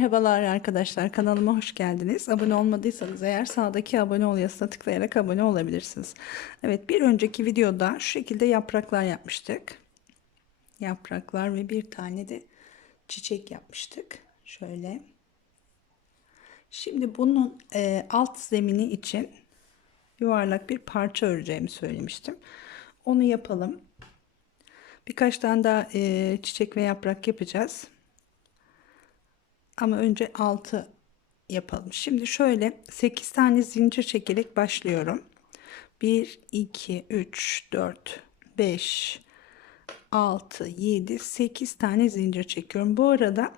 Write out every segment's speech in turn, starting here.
Merhabalar arkadaşlar, kanalıma hoş geldiniz. Abone olmadıysanız eğer sağdaki abone ol yazısına tıklayarak abone olabilirsiniz. Evet, bir önceki videoda şu şekilde yapraklar yapmıştık. Yapraklar ve bir tane de çiçek yapmıştık. Şöyle. Şimdi bunun alt zemini için yuvarlak bir parça öreceğimi söylemiştim. Onu yapalım. Birkaç tane daha çiçek ve yaprak yapacağız. Ama önce altı yapalım. Şimdi şöyle 8 tane zincir çekerek başlıyorum. 1 2 3 4 5 6 7 8 tane zincir çekiyorum. Bu arada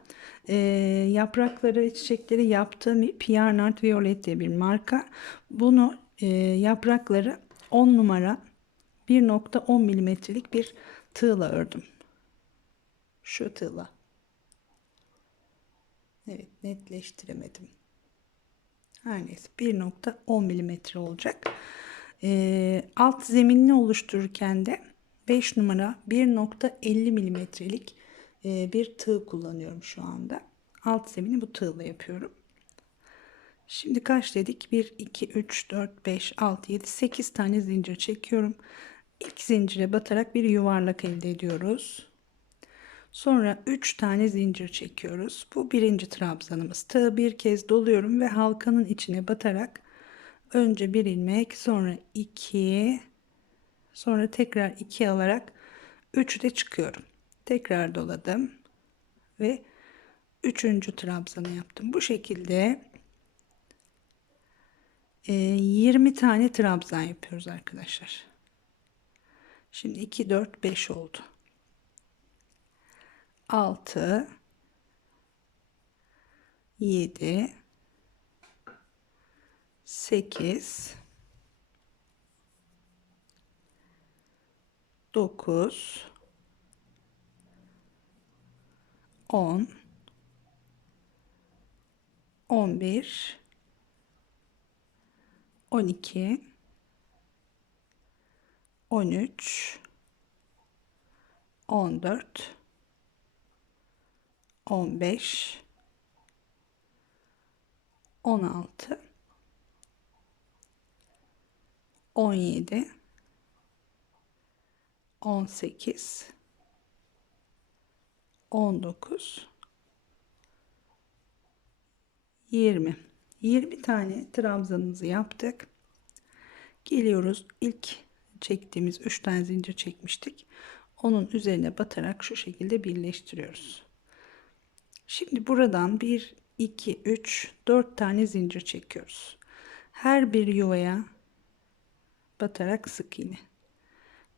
yaprakları ve çiçekleri yaptığım Piernat Violet diye bir marka. Bunu yaprakları 10 numara 1,10 milimetrelik bir tığla ördüm. Şu tığla. Evet, netleştiremedim. Her neyse 1,10 milimetre olacak. Alt zeminini oluştururken de 5 numara 1,50 milimetrelik bir tığ kullanıyorum şu anda. Alt zemini bu tığla yapıyorum. Şimdi kaç dedik? 1 2 3 4 5 6 7 8 tane zincir çekiyorum. İlk zincire batarak bir yuvarlak elde ediyoruz. Sonra 3 tane zincir çekiyoruz. Bu birinci trabzanımız. Tığı bir kez doluyorum ve halkanın içine batarak önce bir ilmek, sonra 2, sonra tekrar 2 alarak 3 de çıkıyorum. Tekrar doladım ve üçüncü trabzanı yaptım. Bu şekilde 20 tane trabzan yapıyoruz arkadaşlar. Şimdi 2 4 5 oldu. 6 7 8 9 10 11 12 13 14 15 16 17 18 19 20 tane trabzanımızı yaptık. Geliyoruz, ilk çektiğimiz 3 tane zincir çekmiştik. Onun üzerine batarak şu şekilde birleştiriyoruz. Şimdi buradan 1 2 3 4 tane zincir çekiyoruz. Her bir yuvaya batarak sık iğne.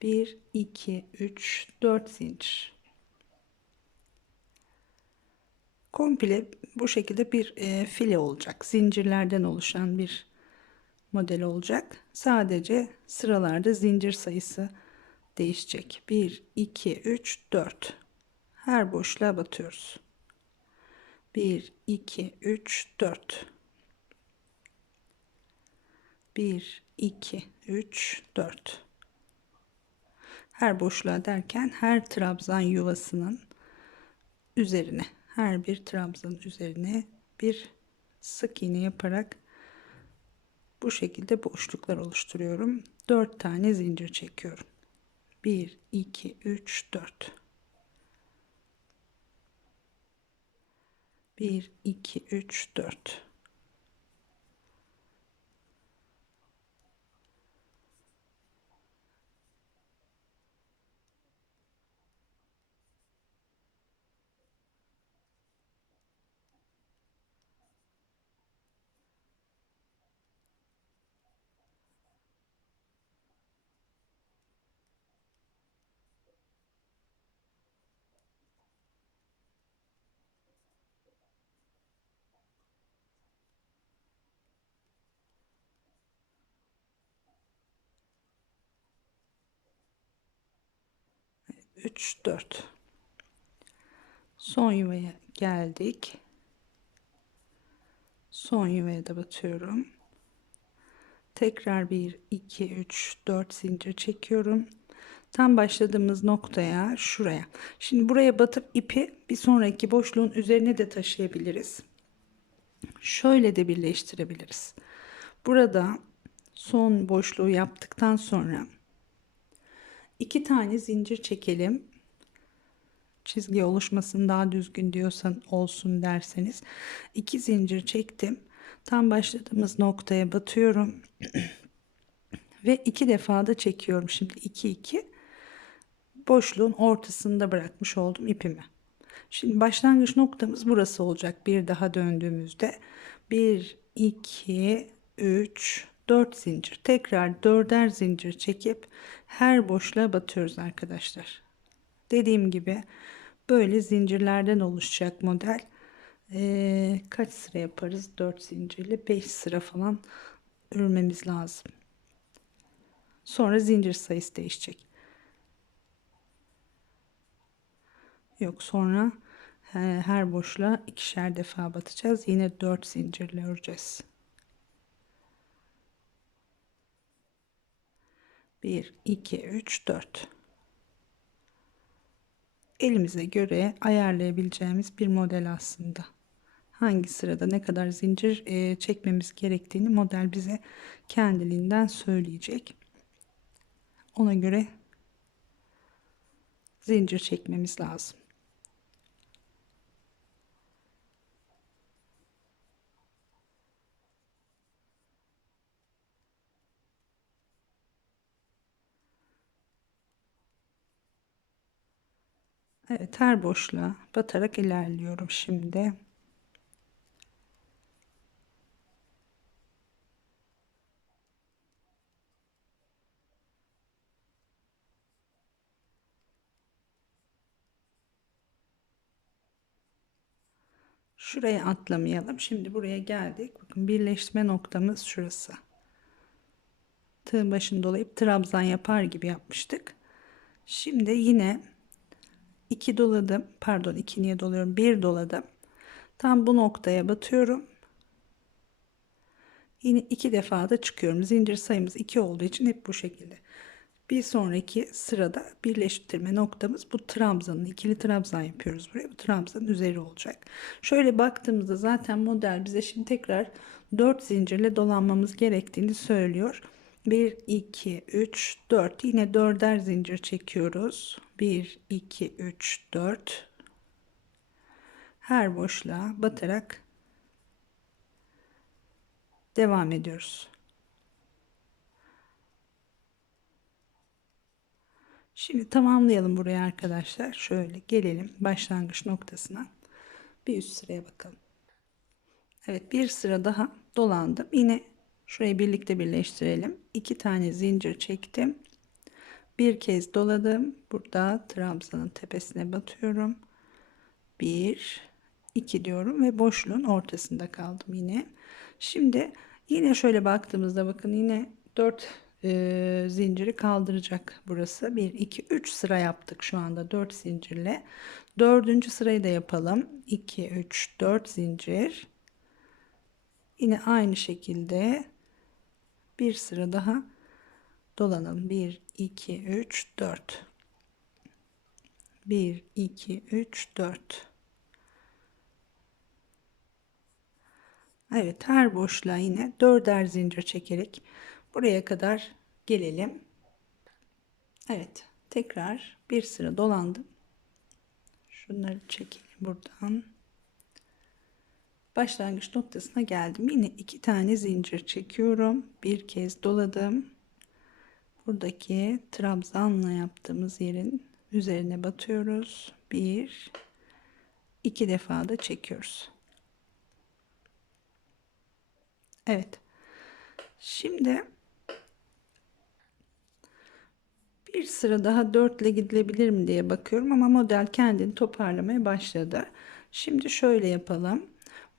1 2 3 4 zincir. Komple bu şekilde bir file olacak. Zincirlerden oluşan bir model olacak. Sadece sıralarda zincir sayısı değişecek. 1 2 3 4. Her boşluğa batıyoruz. 1 2 3 4. 1 2 3 4. Her boşluğa derken her trabzan yuvasının üzerine, her bir trabzanın üzerine bir sık iğne yaparak bu şekilde boşluklar oluşturuyorum. 4 tane zincir çekiyorum. 1 2 3 4. 1 2 3 4. 3 4. Son yuvaya geldik. Son yuvaya da batıyorum. Tekrar 1 2 3 4 zincir çekiyorum. Tam başladığımız noktaya, şuraya. Şimdi buraya batıp ipi bir sonraki boşluğun üzerine de taşıyabiliriz. şöyle de birleştirebiliriz. Burada son boşluğu yaptıktan sonra 2 tane zincir çekelim. Çizgi oluşmasın, daha düzgün diyorsan olsun derseniz 2 zincir çektim. Tam başladığımız noktaya batıyorum ve 2 defa da çekiyorum. Şimdi 2 2 boşluğun ortasında bırakmış oldum ipimi. Şimdi başlangıç noktamız burası olacak. Bir daha döndüğümüzde 1 2 3 4 zincir, tekrar 4'er zincir çekip her boşluğa batıyoruz arkadaşlar. Dediğim gibi böyle zincirlerden oluşacak model. Kaç sıra yaparız? 4 zincirli 5 sıra falan örmemiz lazım. Sonra zincir sayısı değişecek. Yok, sonra her boşluğa ikişer defa batacağız. Yine 4 zincirle öreceğiz. 1 2 3 4. Elimize göre ayarlayabileceğimiz bir model aslında. Hangi sırada ne kadar zincir çekmemiz gerektiğini model bize kendiliğinden söyleyecek. Ona göre zincir çekmemiz lazım. Evet, her boşluğa batarak ilerliyorum şimdi. Şuraya atlamayalım. Şimdi buraya geldik. Bakın, birleşme noktamız şurası. Tığ başını dolayıp trabzan yapar gibi yapmıştık. Şimdi yine 2 doladım. Pardon, 2 niye doluyorum? 1 doladım. Tam bu noktaya batıyorum. Yine 2 defa da çıkıyorum. Zincir sayımız 2 olduğu için hep bu şekilde. Bir sonraki sırada birleştirme noktamız bu trabzanın, ikili trabzan yapıyoruz buraya. Bu trabzanın üzeri olacak. Şöyle baktığımızda zaten model bize şimdi tekrar 4 zincirle dolanmamız gerektiğini söylüyor. 1 2 3 4, yine 4'er zincir çekiyoruz. 1 2 3 4, her boşluğa batarak devam ediyoruz. Şimdi tamamlayalım burayı arkadaşlar. Şöyle gelelim başlangıç noktasına. Bir üst sıraya bakalım. Evet, bir sıra daha dolandım. Yine şurayı birlikte birleştirelim. 2 tane zincir çektim. Bir kez doladım. Burada trabzanın tepesine batıyorum. 1 2 diyorum ve boşluğun ortasında kaldım yine. Şimdi yine şöyle baktığımızda bakın, yine 4 zinciri kaldıracak burası. 1 2 3 sıra yaptık şu anda 4 zincirle. Dördüncü sırayı da yapalım. 2 3 4 zincir. Yine aynı şekilde bir sıra daha dolanalım. 1 2 3 4, 1 2 3 4. Evet, her boşluğa yine 4'er zincir çekerek buraya kadar gelelim. Evet, tekrar bir sıra dolandım. Şunları çekelim buradan. Başlangıç noktasına geldim. Yine 2 tane zincir çekiyorum. Bir kez doladım. Buradaki trabzanla yaptığımız yerin üzerine batıyoruz. 1 2 defa da çekiyoruz. Evet. Şimdi bir sıra daha 4 ile gidilebilir mi diye bakıyorum ama model kendini toparlamaya başladı. Şimdi şöyle yapalım.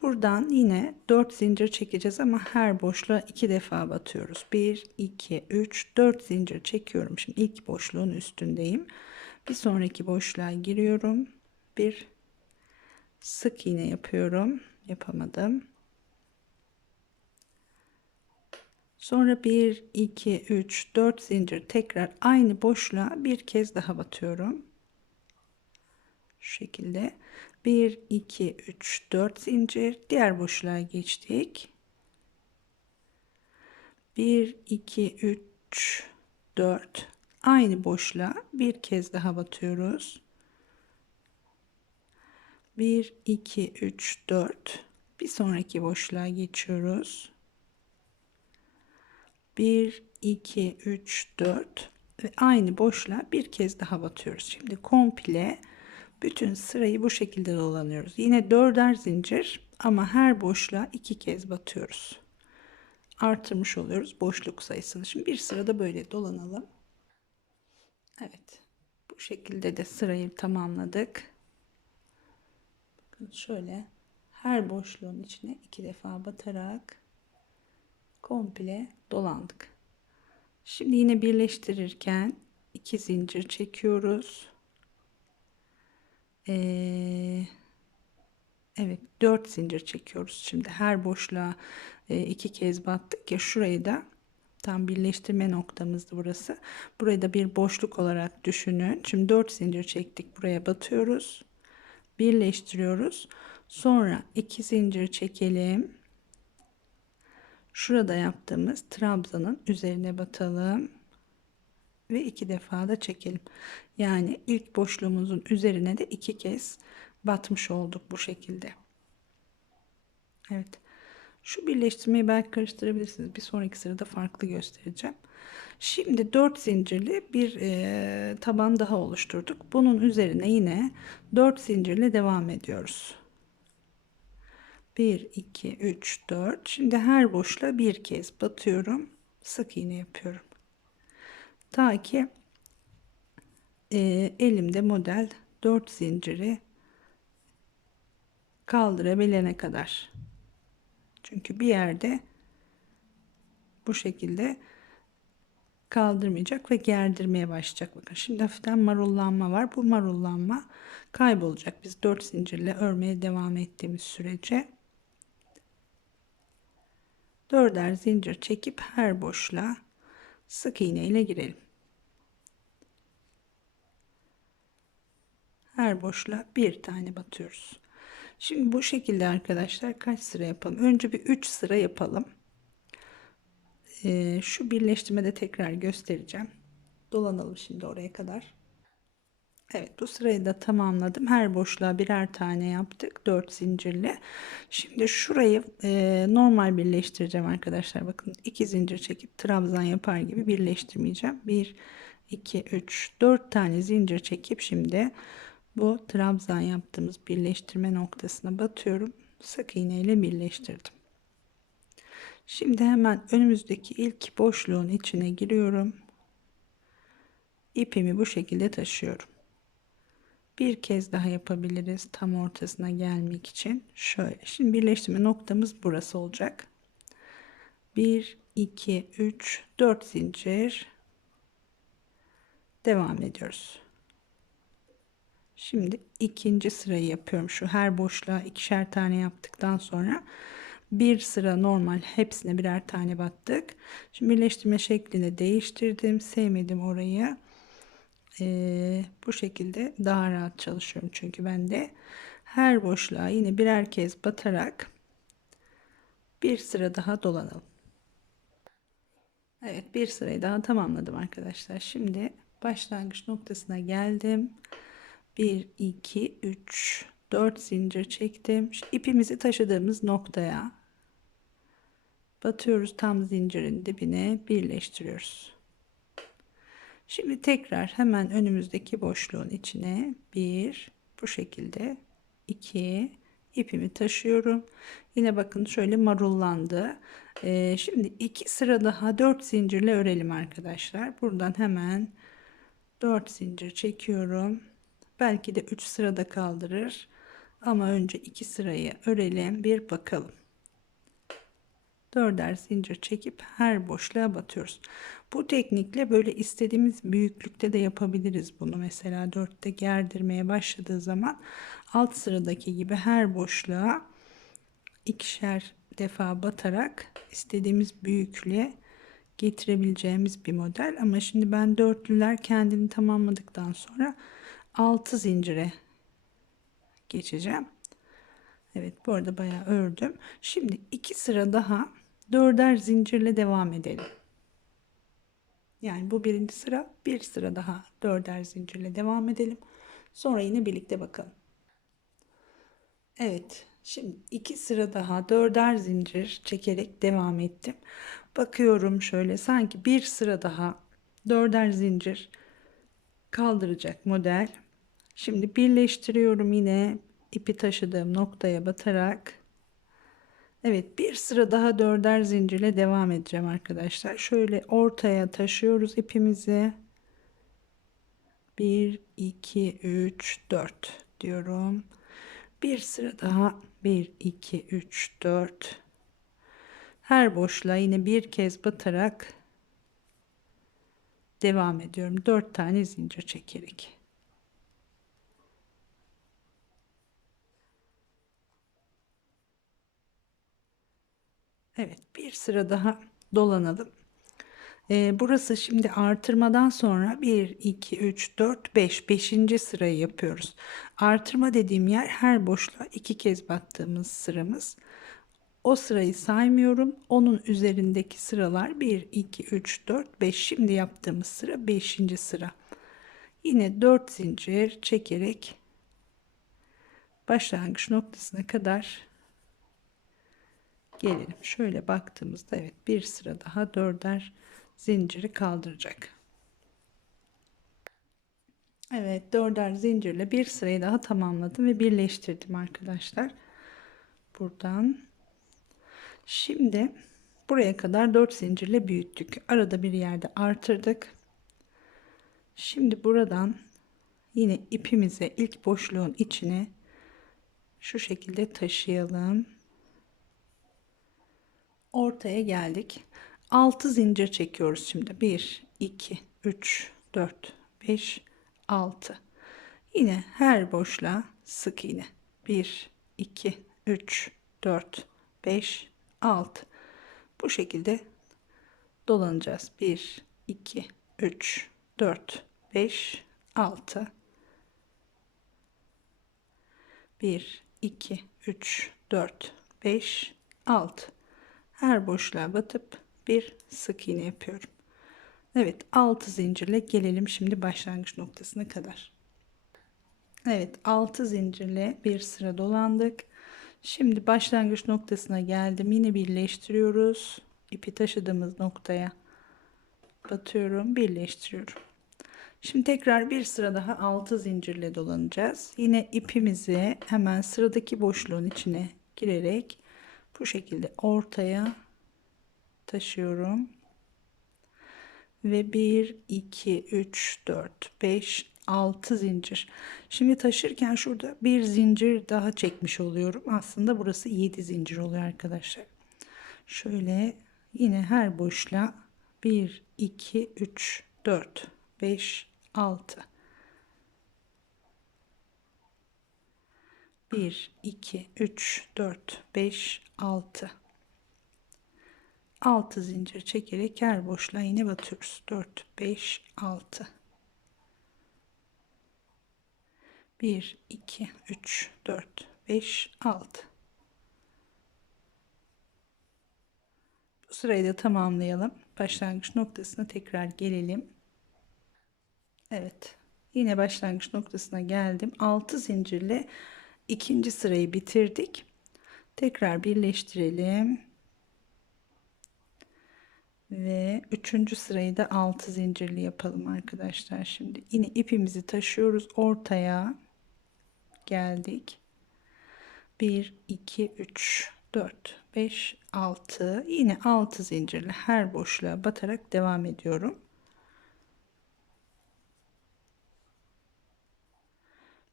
Buradan yine 4 zincir çekeceğiz ama her boşluğa 2 defa batıyoruz. 1 2 3 4 zincir çekiyorum. Şimdi ilk boşluğun üstündeyim. Bir sonraki boşluğa giriyorum. Bir sık iğne yapıyorum. Yapamadım. Sonra 1 2 3 4 zincir tekrar aynı boşluğa bir kez daha batıyorum. Şu şekilde 1 2 3 4 zincir, diğer boşluğa geçtik. 1 2 3 4, aynı boşluğa bir kez daha batıyoruz. 1 2 3 4, bir sonraki boşluğa geçiyoruz. 1 2 3 4 ve aynı boşluğa bir kez daha batıyoruz. Şimdi komple bütün sırayı bu şekilde dolanıyoruz. Yine dörder zincir ama her boşluğa iki kez batıyoruz. Artırmış oluyoruz boşluk sayısını. Şimdi bir sırada böyle dolanalım. Evet. Bu şekilde de sırayı tamamladık. Bakın şöyle her boşluğun içine iki defa batarak komple dolandık. Şimdi yine birleştirirken iki zincir çekiyoruz. Evet, 4 zincir çekiyoruz. Şimdi her boşluğa iki kez battık ya, şurayı da tam birleştirme noktamızdı burası. Burayı da bir boşluk olarak düşünün. Şimdi 4 zincir çektik, buraya batıyoruz. Birleştiriyoruz. Sonra iki zincir çekelim. Şurada yaptığımız trabzanın üzerine batalım ve iki defa da çekelim. Yani ilk boşluğumuzun üzerine de iki kez batmış olduk bu şekilde. Evet. Şu birleştirmeyi belki karıştırabilirsiniz. Bir sonraki sırada farklı göstereceğim. Şimdi 4 zincirli bir taban daha oluşturduk. Bunun üzerine yine 4 zincirle devam ediyoruz. 1 2 3 4. Şimdi her boşluğa bir kez batıyorum. Sık iğne yapıyorum. Ta ki elimde model 4 zinciri kaldırabilene kadar. Çünkü bir yerde bu şekilde kaldırmayacak ve gerdirmeye başlayacak. Bakın şimdi hafiften marullanma var. Bu marullanma kaybolacak. Biz 4 zincirle örmeye devam ettiğimiz sürece. 4'er zincir çekip her boşluğa sık iğne ile girelim. Her boşluğa bir tane batıyoruz. Şimdi bu şekilde arkadaşlar kaç sıra yapalım? Önce bir 3 sıra yapalım. Şu birleştirmede tekrar göstereceğim. Dolanalım şimdi oraya kadar. Evet, bu sırayı da tamamladım. Her boşluğa birer tane yaptık. 4 zincirle. Şimdi şurayı normal birleştireceğim arkadaşlar. Bakın 2 zincir çekip trabzan yapar gibi birleştirmeyeceğim. 1 2 3 4 tane zincir çekip şimdi bu trabzan yaptığımız birleştirme noktasına batıyorum. Sık iğne ile birleştirdim. Şimdi hemen önümüzdeki ilk boşluğun içine giriyorum. İpimi bu şekilde taşıyorum. Bir kez daha yapabiliriz tam ortasına gelmek için. Şöyle. Şimdi birleştirme noktamız burası olacak. 1 2 3 4 zincir. Devam ediyoruz. Şimdi ikinci sırayı yapıyorum. Şu her boşluğa ikişer tane yaptıktan sonra bir sıra normal hepsine birer tane battık. Şimdi birleştirme şeklini değiştirdim. Sevmedim orayı. Bu şekilde daha rahat çalışıyorum çünkü ben de her boşluğa yine birer kez batarak bir sıra daha dolanalım. Evet, bir sırayı daha tamamladım arkadaşlar. Şimdi başlangıç noktasına geldim. 1 2 3 4 zincir çektim. Şimdi ipimizi taşıdığımız noktaya batıyoruz, tam zincirin dibine birleştiriyoruz. Şimdi tekrar hemen önümüzdeki boşluğun içine bir, bu şekilde 2 ipimi taşıyorum. Yine bakın şöyle marullandı. Şimdi 2 sıra daha 4 zincirle örelim arkadaşlar. Buradan hemen 4 zincir çekiyorum. Belki de 3 sırada kaldırır. Ama önce 2 sırayı örelim, bir bakalım. 4'er zincir çekip her boşluğa batıyoruz. Bu teknikle böyle istediğimiz büyüklükte de yapabiliriz bunu. Mesela 4'te gerdirmeye başladığı zaman alt sıradaki gibi her boşluğa ikişer defa batarak istediğimiz büyüklüğe getirebileceğimiz bir model. Ama şimdi ben dörtlüler kendini tamamladıktan sonra 6 zincire geçeceğim. Evet, bu arada bayağı ördüm. Şimdi 2 sıra daha 4'er zincirle devam edelim. Yani bu birinci sıra, bir sıra daha 4'er zincirle devam edelim. Sonra yine birlikte bakalım. Evet, şimdi 2 sıra daha 4'er zincir çekerek devam ettim. Bakıyorum şöyle, sanki bir sıra daha 4'er zincir kaldıracak model. Şimdi birleştiriyorum, yine ipi taşıdığım noktaya batarak. Evet, bir sıra daha 4'er zincirle devam edeceğim arkadaşlar. Şöyle ortaya taşıyoruz ipimizi. 1 2 3 4 diyorum. Bir sıra daha 1 2 3 4. Her boşluğa yine bir kez batarak devam ediyorum. 4 tane zincir çekerek. Evet, bir sıra daha dolanalım. Burası şimdi artırmadan sonra 1 2 3 4 5 5. sırayı yapıyoruz. Artırma dediğim yer her boşluğa 2 kez battığımız sıramız. O sırayı saymıyorum. Onun üzerindeki sıralar 1 2 3 4 5. Şimdi yaptığımız sıra 5. sıra. Yine 4 zincir çekerek başlangıç noktasına kadar gelelim. Şöyle baktığımızda evet, bir sıra daha 4'er zinciri kaldıracak. Evet, 4'er zincirle bir sırayı daha tamamladım ve birleştirdim arkadaşlar. Buradan. Şimdi buraya kadar 4 zincirle büyüttük. Arada bir yerde artırdık. Şimdi buradan yine ipimizi ilk boşluğun içine şu şekilde taşıyalım. Ortaya geldik. 6 zincir çekiyoruz şimdi. 1 2 3 4 5 6. Yine her boşluğa sık iğne. 1 2 3 4 5 6. Bu şekilde dolanacağız. 1 2 3 4 5 6. 1 2 3 4 5 6. Her boşluğa batıp bir sık iğne yapıyorum. Evet, 6 zincirle gelelim şimdi başlangıç noktasına kadar. Evet, 6 zincirle bir sıra dolandık. Şimdi başlangıç noktasına geldim. Yine birleştiriyoruz. İpi taşıdığımız noktaya batıyorum, birleştiriyorum. Şimdi tekrar bir sıra daha 6 zincirle dolanacağız. Yine ipimizi hemen sıradaki boşluğun içine girerek bu şekilde ortaya taşıyorum. Ve 1 2 3 4 5 6 zincir. Şimdi taşırken şurada bir zincir daha çekmiş oluyorum. Aslında burası 7 zincir oluyor arkadaşlar. Şöyle yine her boşluğa 1 2 3 4 5 6. 1 2 3 4 5 6. 6 zincir çekerek her boşluğa yine batıyoruz. 4 5 6. 1 2 3 4 5 6. Bu sırayı da tamamlayalım. Başlangıç noktasına tekrar gelelim. Evet, yine başlangıç noktasına geldim. 6 zincirle ikinci sırayı bitirdik. Tekrar birleştirelim ve üçüncü sırayı da 6 zincirli yapalım arkadaşlar. Şimdi yine ipimizi taşıyoruz, ortaya geldik. 1 2 3 4 5 6. Yine 6 zincirle her boşluğa batarak devam ediyorum.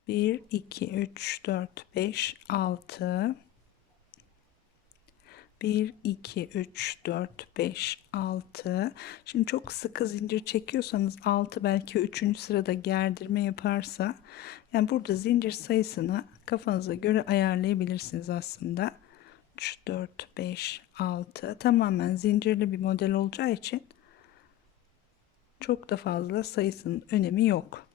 1 2 3 4 5 6. 1 2 3 4 5 6. Şimdi çok sıkı zincir çekiyorsanız 6 belki 3. sırada gerdirme yaparsa, yani burada zincir sayısını kafanıza göre ayarlayabilirsiniz aslında. 3 4 5 6 tamamen zincirli bir model olacağı için çok da fazla sayısının önemi yok.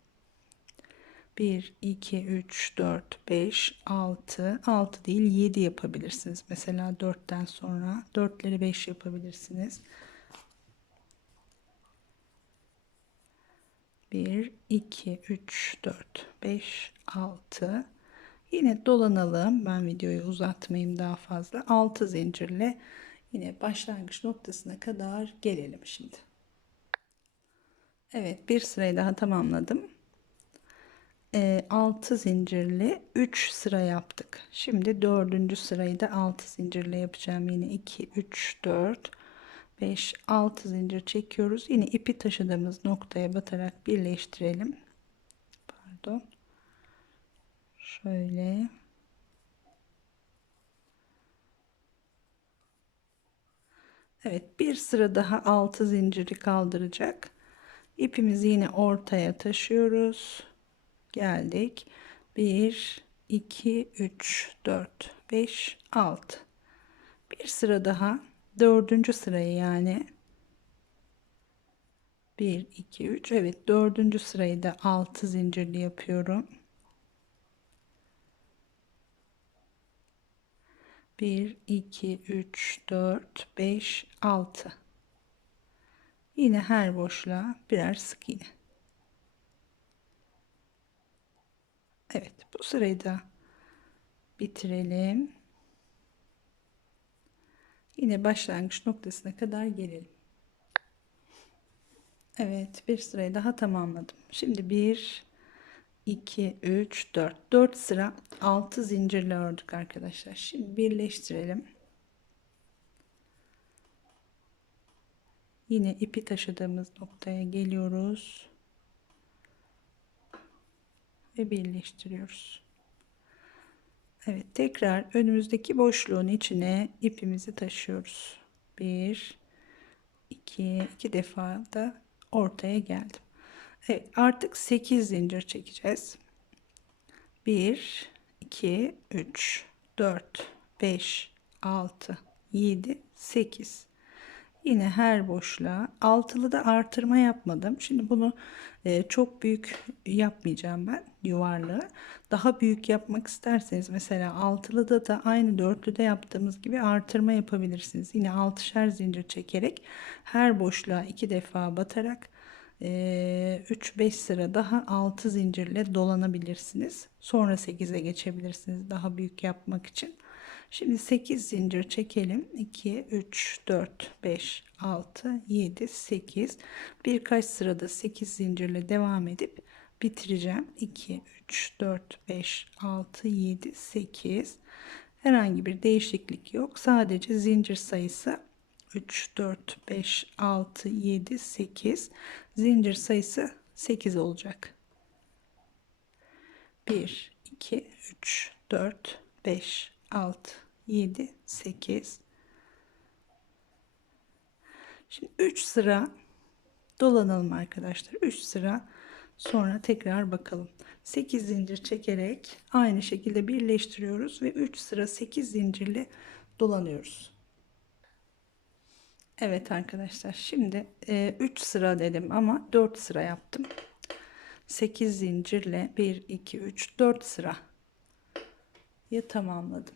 1, 2, 3, 4, 5, 6. 6 değil 7 yapabilirsiniz. Mesela 4'ten sonra 4'leri 5 yapabilirsiniz. 1, 2, 3, 4, 5, 6. Yine dolanalım. Ben videoyu uzatmayayım daha fazla. 6 zincirle yine başlangıç noktasına kadar gelelim şimdi. Evet, bir sırayı daha tamamladım. 6 zincirli 3 sıra yaptık. Şimdi dördüncü sırayı da 6 zincirle yapacağım. Yine 2, 3, 4, 5, 6 zincir çekiyoruz. Yine ipi taşıdığımız noktaya batarak birleştirelim. Pardon. Şöyle. Evet, bir sıra daha 6 zinciri kaldıracak. İpimizi yine ortaya taşıyoruz. Geldik. 1, 2, 3, 4, 5, 6. Bir sıra daha. Dördüncü sırayı yani. 1, 2, 3. Evet, dördüncü sırayı da 6 zincirli yapıyorum. 1, 2, 3, 4, 5, 6. Yine her boşluğa birer sık iğne. Evet, bu sırayı da bitirelim. Yine başlangıç noktasına kadar gelelim. Evet, bir sırayı daha tamamladım. Şimdi 1, 2, 3, 4. 4 sıra 6 zincirle ördük arkadaşlar. Şimdi birleştirelim. Yine ipi taşıdığımız noktaya geliyoruz. Ve birleştiriyoruz. Evet, tekrar önümüzdeki boşluğun içine ipimizi taşıyoruz. 1, 2 defa da ortaya geldim. Evet, artık 8 zincir çekeceğiz. 1, 2, 3, 4, 5, 6, 7, 8. Yine her boşluğa altılı da artırma yapmadım. Şimdi bunu çok büyük yapmayacağım ben, yuvarlığı. Daha büyük yapmak isterseniz mesela altılıda da aynı dörtlüde yaptığımız gibi artırma yapabilirsiniz. Yine 6'şer zincir çekerek her boşluğa 2 defa batarak 3-5 sıra daha 6 zincirle dolanabilirsiniz. Sonra 8'e geçebilirsiniz daha büyük yapmak için. Şimdi 8 zincir çekelim. 2, 3, 4, 5, 6, 7, 8. Birkaç sırada 8 zincirle devam edip bitireceğim. 2, 3, 4, 5, 6, 7, 8. Herhangi bir değişiklik yok. Sadece zincir sayısı 3, 4, 5, 6, 7, 8. Zincir sayısı 8 olacak. 1, 2, 3, 4, 5, 6, 7, 8. Şimdi 3 sıra dolanalım arkadaşlar. 3 sıra sonra tekrar bakalım. 8 zincir çekerek aynı şekilde birleştiriyoruz ve 3 sıra 8 zincirle dolanıyoruz. Evet arkadaşlar, şimdi 3 sıra dedim ama 4 sıra yaptım. 8 zincirle 1, 2, 3, 4 sıra tamamladım.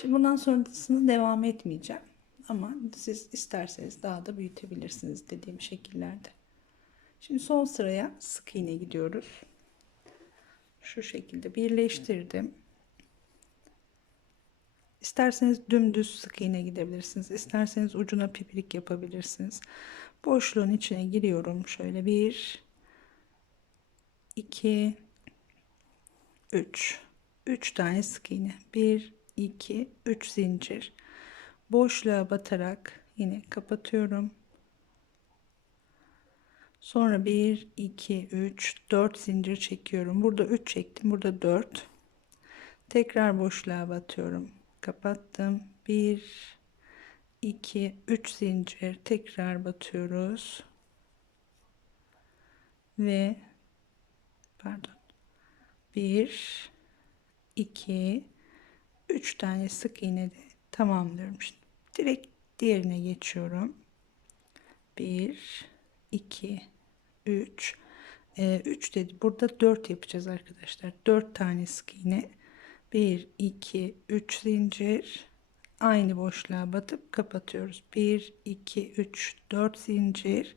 Şimdi bundan sonrasını devam etmeyeceğim. Ama siz isterseniz daha da büyütebilirsiniz dediğim şekillerde. Şimdi son sıraya sık iğne gidiyoruz. Şu şekilde birleştirdim. İsterseniz dümdüz sık iğne gidebilirsiniz. İsterseniz ucuna pipirik yapabilirsiniz. Boşluğun içine giriyorum. Şöyle 1, 2, 3. 3 tane sık iğne. 1, 2, 3 zincir. Boşluğa batarak yine kapatıyorum. Sonra 1, 2, 3, 4 zincir çekiyorum. Burada 3 çektim. Burada 4. Tekrar boşluğa batıyorum. Kapattım. 1, 2, 3 zincir. Tekrar batıyoruz. Ve pardon. 1, 2, 3 tane sık iğne de tamamlıyorum. Şimdi direkt diğerine geçiyorum. 1, 2, 3. 3 dedi. Burada 4 yapacağız arkadaşlar. 4 tane sık iğne. 1, 2, 3 zincir. Aynı boşluğa batıp kapatıyoruz. 1, 2, 3, 4 zincir.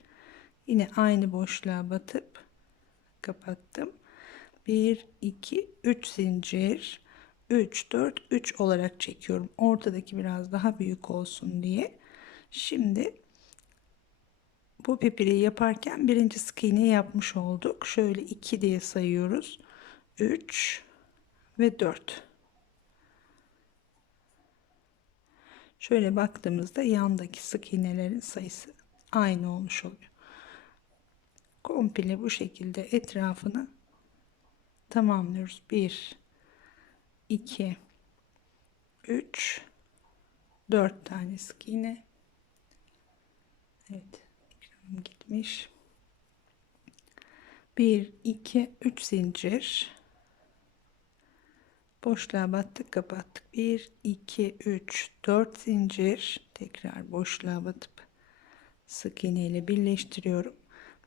Yine aynı boşluğa batıp kapattım. 1, 2, 3 zincir. 3, 4, 3 olarak çekiyorum. Ortadaki biraz daha büyük olsun diye. Şimdi bu pipiriyi yaparken birinci sık iğne yapmış olduk. Şöyle 2 diye sayıyoruz. 3 ve 4. Şöyle baktığımızda yandaki sık iğnelerin sayısı aynı olmuş oluyor. Komple bu şekilde etrafını tamamlıyoruz. 1, 2, 3, 4 tane sık iğne. Evet, ekranım gitmiş. 1, 2, 3 zincir. Boşluğa battık, kapattık. 1, 2, 3, 4 zincir. Tekrar boşluğa batıp sık iğne ile birleştiriyorum.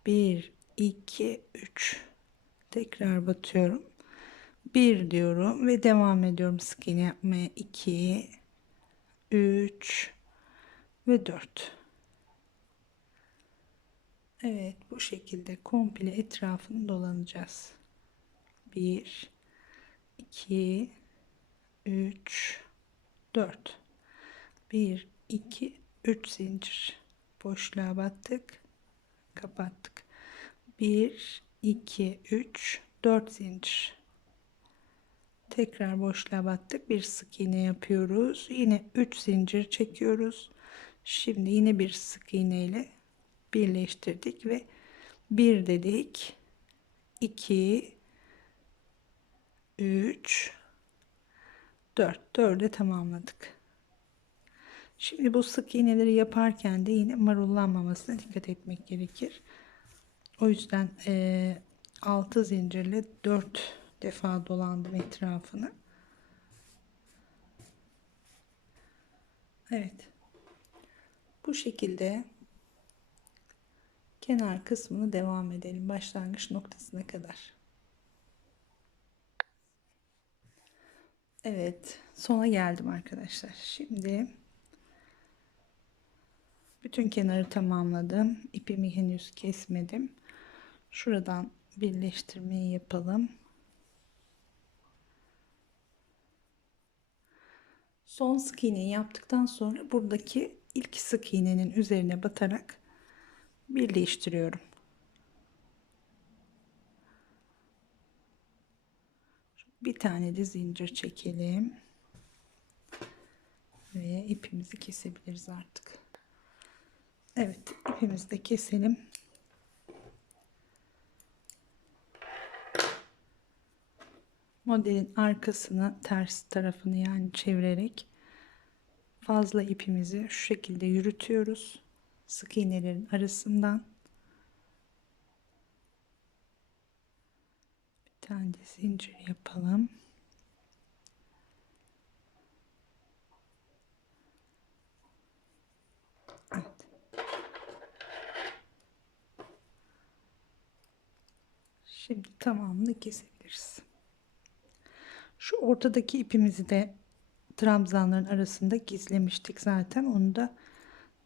1, 2, 3. Tekrar batıyorum. 1 diyorum ve devam ediyorum sık iğne yapmaya. 2, 3 ve 4. Evet, bu şekilde komple etrafını dolanacağız. 1, 2, 3, 4. 1, 2, 3 zincir. Boşluğa battık, kapattık. 1, 2, 3, 4 zincir. Tekrar boşluğa battık. Bir sık iğne yapıyoruz. Yine 3 zincir çekiyoruz. Şimdi yine bir sık iğne ile birleştirdik ve 1 dedik. 2, 3, 4. 4'e tamamladık. Şimdi bu sık iğneleri yaparken de yine marullanmamasına dikkat etmek gerekir. O yüzden 6 zincirle 4 defa dolandım etrafını. Evet. Bu şekilde kenar kısmını devam edelim başlangıç noktasına kadar. Evet, sona geldim arkadaşlar. Şimdi bütün kenarı tamamladım. İpimi henüz kesmedim. Şuradan birleştirmeyi yapalım. Son sık iğneyi yaptıktan sonra buradaki ilk sık iğnenin üzerine batarak birleştiriyorum. Bir tane de zincir çekelim ve ipimizi kesebiliriz artık. Evet, ipimizi de keselim. Modelin arkasını, ters tarafını yani çevirerek fazla ipimizi şu şekilde yürütüyoruz. Sık iğnelerin arasından bir tane de zincir yapalım. Evet. Şimdi tamamını kesebiliriz. Şu ortadaki ipimizi de trabzanların arasında gizlemiştik zaten. Onu da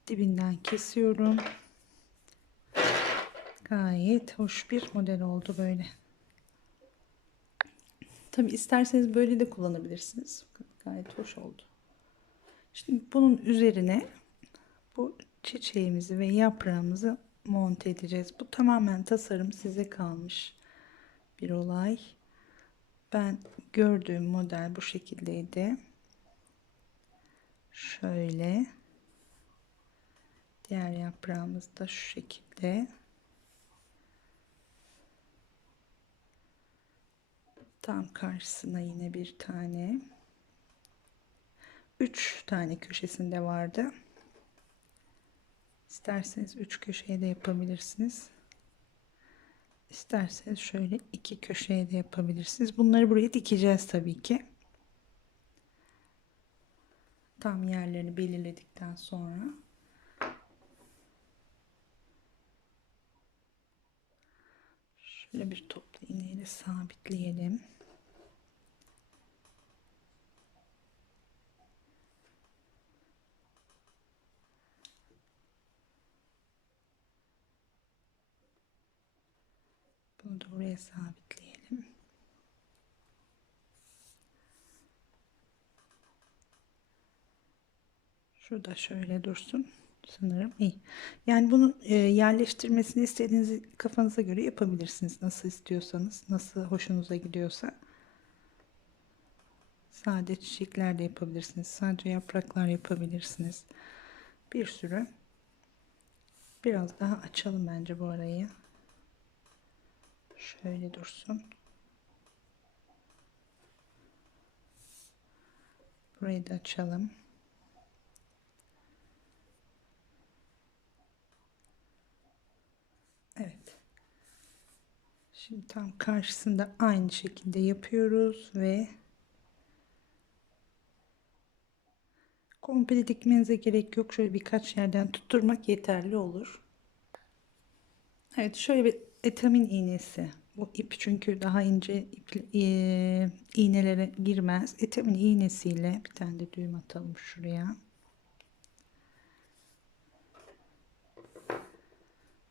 dibinden kesiyorum. Gayet hoş bir model oldu böyle. Tabi isterseniz böyle de kullanabilirsiniz. Gayet hoş oldu. Şimdi bunun üzerine bu çiçeğimizi ve yaprağımızı monte edeceğiz. Bu tamamen tasarım size kalmış bir olay. Ben gördüğüm model bu şekildeydi. Şöyle. Diğer yaprağımız da şu şekilde. Tam karşısına yine bir tane. 3 tane köşesinde vardı. İsterseniz 3 köşeye de yapabilirsiniz. İsterseniz şöyle 2 köşeye de yapabilirsiniz. Bunları buraya dikeceğiz tabii ki. Tam yerlerini belirledikten sonra. Şöyle bir toplu iğneyle sabitleyelim. Bunu da buraya sabitleyelim. Şurada şöyle dursun. Sanırım iyi. Yani bunu yerleştirmesini istediğiniz kafanıza göre yapabilirsiniz. Nasıl istiyorsanız, nasıl hoşunuza gidiyorsa. Sade çiçekler de yapabilirsiniz. Sadece yapraklar yapabilirsiniz. Bir sürü. Biraz daha açalım bence bu arayı. Şöyle dursun. Burayı da açalım. Evet. Şimdi tam karşısında aynı şekilde yapıyoruz ve komple dikmenize gerek yok. Şöyle birkaç yerden tutturmak yeterli olur. Evet, şöyle bir etamin iğnesi. Bu ip çünkü daha ince iğnelere girmez. Etamin iğnesiyle bir tane de düğüm atalım şuraya.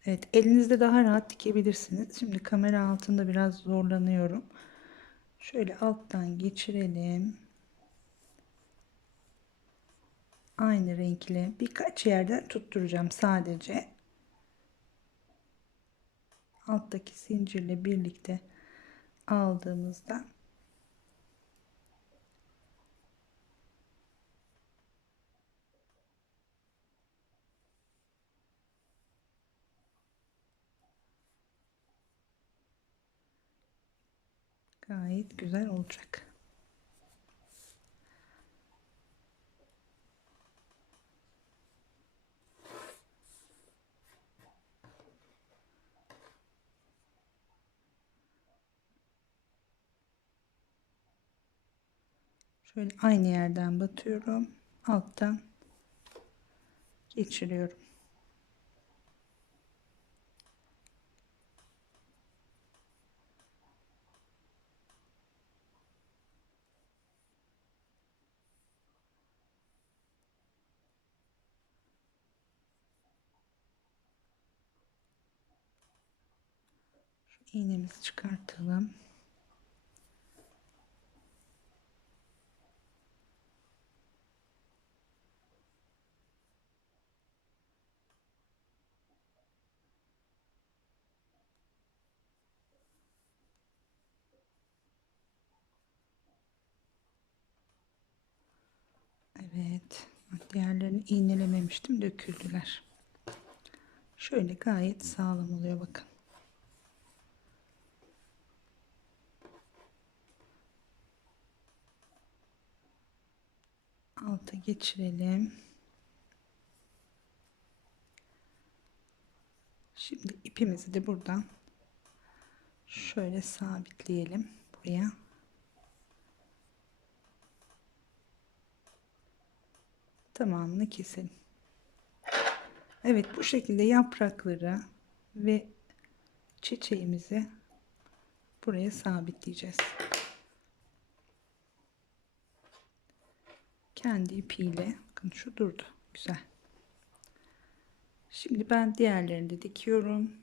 Evet, elinizde daha rahat dikebilirsiniz. Şimdi kamera altında biraz zorlanıyorum. Şöyle alttan geçirelim. Aynı renkle birkaç yerden tutturacağım sadece. Alttaki zincirle birlikte aldığımızda gayet güzel olacak. Şöyle aynı yerden batıyorum. Alttan geçiriyorum. Şu iğnemizi çıkartalım. Evet. Diğerlerini iğnelememiştim. Döküldüler. Şöyle gayet sağlam oluyor bakın. Alta geçirelim. Şimdi ipimizi de buradan şöyle sabitleyelim buraya. Tamamını keselim. Evet, bu şekilde yaprakları ve çiçeğimizi buraya sabitleyeceğiz. Kendi ipiyle. Bakın şu durdu. Güzel. Şimdi ben diğerlerini de dikiyorum.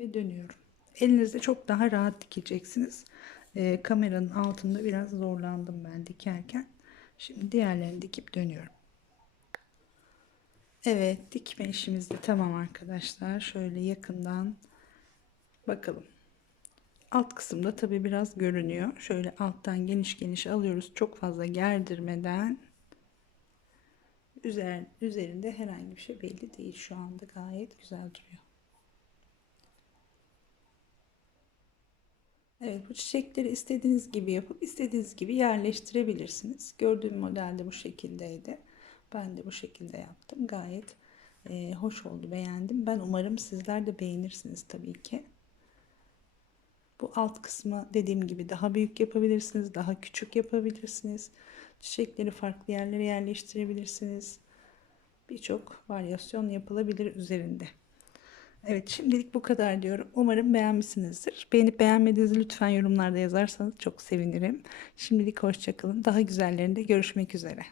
Ve dönüyorum. Elinizde çok daha rahat dikeceksiniz. Kameranın altında biraz zorlandım ben dikerken. Şimdi diğerlerini dikip dönüyorum. Evet, dikme işimiz de tamam arkadaşlar. Şöyle yakından bakalım. Alt kısımda tabi biraz görünüyor. Şöyle alttan geniş geniş alıyoruz. Çok fazla gerdirmeden. Üzerinde herhangi bir şey belli değil. Şu anda gayet güzel duruyor. Evet, bu çiçekleri istediğiniz gibi yapıp istediğiniz gibi yerleştirebilirsiniz. Gördüğüm modelde bu şekildeydi. Ben de bu şekilde yaptım. Gayet hoş oldu, beğendim. Ben umarım sizler de beğenirsiniz tabii ki. Bu alt kısmı dediğim gibi daha büyük yapabilirsiniz, daha küçük yapabilirsiniz. Çiçekleri farklı yerlere yerleştirebilirsiniz. birçok varyasyon yapılabilir üzerinde. Evet, şimdilik bu kadar diyorum. Umarım beğenmişsinizdir. Beğenip beğenmediğinizi lütfen yorumlarda yazarsanız çok sevinirim. Şimdilik hoşça kalın. Daha güzellerinde görüşmek üzere.